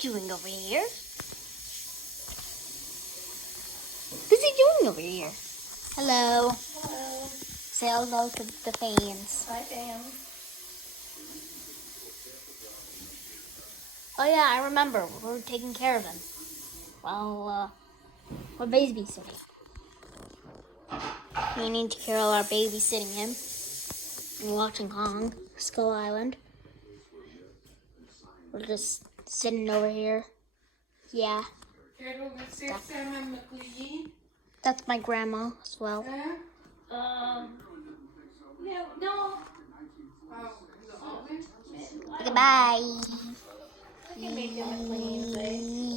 doing over here? What's he doing over here? Hello. Hello. Say hello to the fans. Hi, fam. Oh yeah, I remember. We're taking care of him. Well, we're babysitting. We need to Carol are babysitting him and watching Hong Skull Island. We're just sitting over here. Yeah. That's my grandma as well. Goodbye. I can make him a clean face.